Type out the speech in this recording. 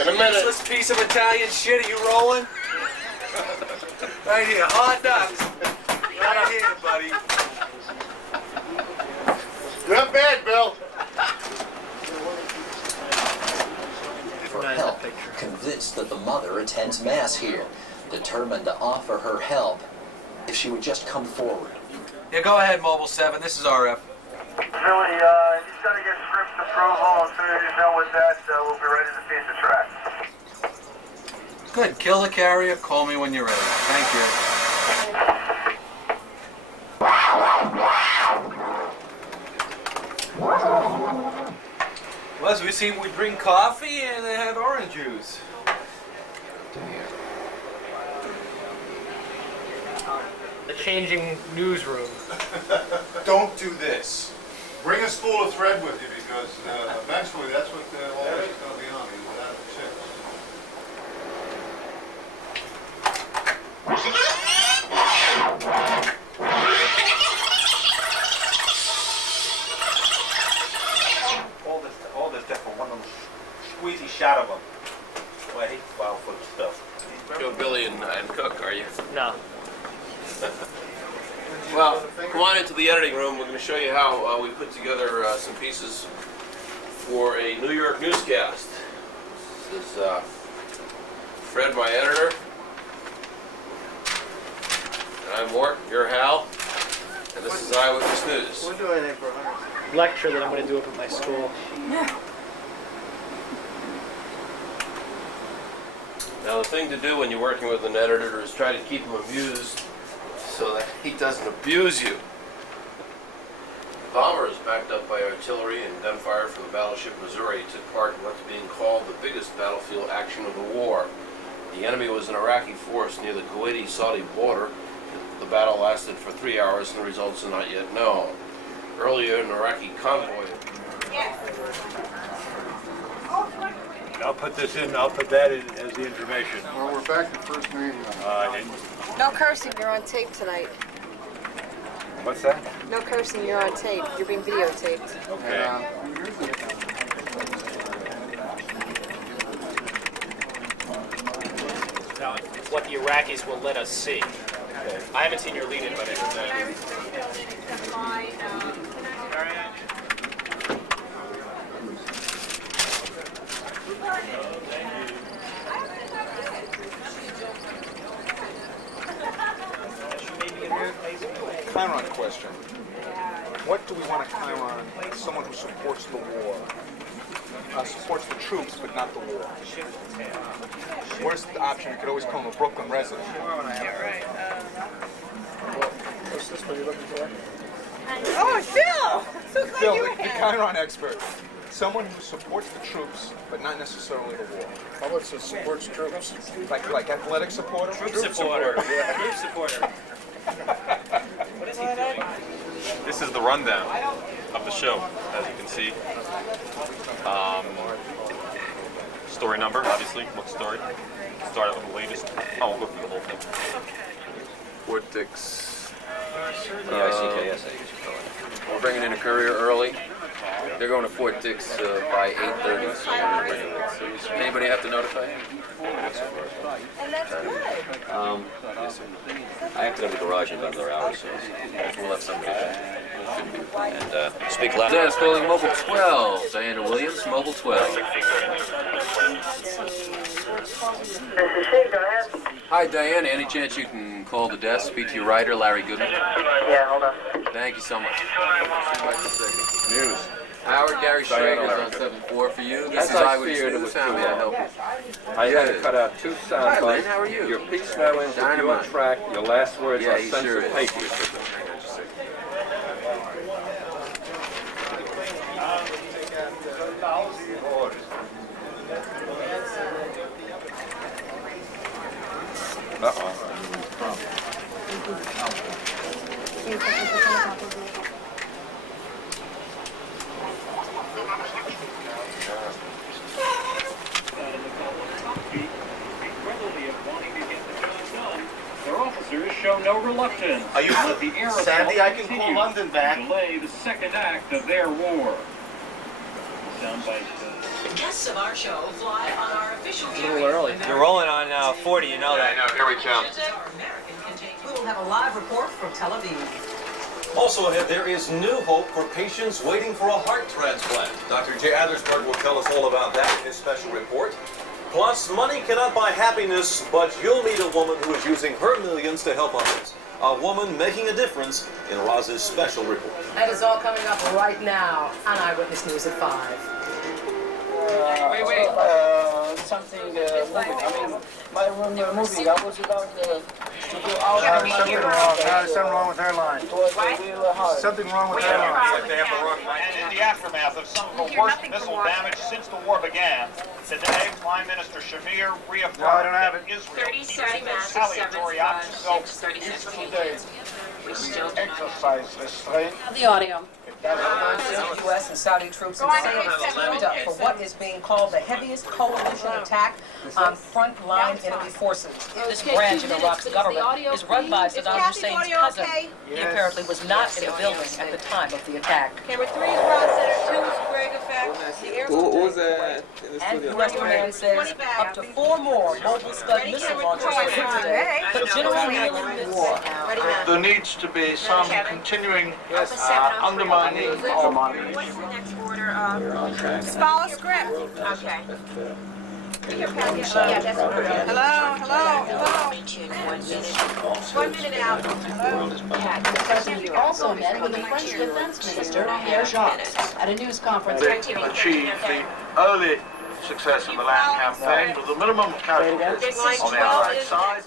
In a minute. Useless piece of Italian shit. Are you rolling? Right here, hot dogs. Right here, buddy. Not bad, Bill. For help, convinced that the mother attends Mass here, determined to offer her help if she would just come forward. Yeah, go ahead, Mobile 7. This is RF. Billy, he's got to get script approval. As soon as he's done with that, we'll be ready to feed the track. Good. Kill the carrier. Call me when you're ready. Thank you. Well, as we see, we bring coffee and they have orange juice. The changing newsroom. Don't do this. Bring a spool of thread with you because eventually that's what all this is going to be on. Is without the chips. All this stuff for one of them squeezy shot of them. Well, I hate wild foot stuff. Joe, Billy, and Cook, are you? No. Well, come on into the editing room. We're going to show you how we put together some pieces for a New York newscast. This is Fred, my editor. And I'm Mort, you're Hal. And this is Eyewitness News. We're doing it for 100. Lecture that I'm going to do up at my school. Now, the thing to do when you're working with an editor is try to keep him amused so that he doesn't abuse you. The bomber is backed up by artillery and gunfire from the battleship Missouri. He took part in what's being called the biggest battlefield action of the war. The enemy was an Iraqi force near the Kuwaiti-Saudi border. The battle lasted for 3 hours and the results are not yet known. Earlier, an Iraqi convoy. I'll put this in, I'll put that in as the information. Well, we're back to first meeting. No cursing, you're on tape tonight. What's that? No cursing, you're on tape. You're being videotaped. Okay. No, it's what the Iraqis will let us see. I haven't seen your lead-in, but it's... Chiron question. What do we want to Chiron? Someone who supports the war. Supports the troops, but not the war. Where's the option? You could always call him a Brooklyn resident. What's this one you're looking for? Oh, Phil! So glad Phil, you the Chiron expert. Someone who supports the troops, but not necessarily the war. How about supports troops? Like athletic supporter? Troop supporter. Troop supporter. What is he doing? This is the rundown of the show, as you can see. Story number, obviously. What story? Start out with the latest. Oh, we'll go through the whole thing. Fort Dix. We're bringing in a courier early. They're going to Fort Dix by 8:30. So anybody have to notify him? And that's good. Yes, sir. I have to go to the garage in about another hour or so. We'll have somebody there. And speak loud. Dennis calling Mobile 12. Diana Williams, Mobile 12. This is she, go ahead. Hi, Diana. Any chance you can call the desk, speak to your writer, Larry Goodman? Yeah, hold on. Thank you so much. News. Howard, Gary Schrager is on 7-4 for you. This is Eyewitness News. How may I help you? I had to cut out 2 sound Hi, Lynn. bites. How are you? Your piece now ends with you on Dynamite. track. Your last words Yeah, are he sense sure of is. patriotism. Uh-oh. Their officers show no reluctance. Are you Let the air Sandy? I can continue call London back. to delay the second act of their war. Soundbite. guests of our show fly on our official A little early. You're rolling on 40, you know that. I know, here we come. We will have a live report from Tel Aviv. Also ahead, there is new hope for patients waiting for a heart transplant. Dr. Jay Adlersberg will tell us all about that in his special report. Plus, money cannot buy happiness, but you'll meet a woman who is using her millions to help others. A woman making a difference in Roz's special report. That is all coming up right now on Eyewitness News at 5. Something, movie. I mean, movie. I was about to do Something wrong with her line. Something wrong with her line. Like they have the wrong line. And in the aftermath of some of the worst missile damage since the war began, today Prime Minister Shamir reaffirmed that Israel should retaliatory actions. So, Exercise restraint. The audio. U.S. and Saudi troops in Syria teamed up for what is being called the heaviest coalition attack on front-line enemy forces. This branch of Iraq's government is run by Saddam Hussein's cousin. He apparently was not in the building at the time of the attack. Camera 3 is Ron Center, 2 is Greg Effect. What was that in the And studio? U.S. command says up to 4 more mobile Scud missile launchers are hit today. But General Nealon war. There needs to be some continuing undermining of What's the next order? Just follow script. Okay. Here, Pat. Yeah, that's what we're doing. Hello. 1 minute out. Hello. Also met with the French Defense Minister, Pierre Jacques, at a news conference. They achieved the early success of the land campaign with a minimum of casualties on the Allied side.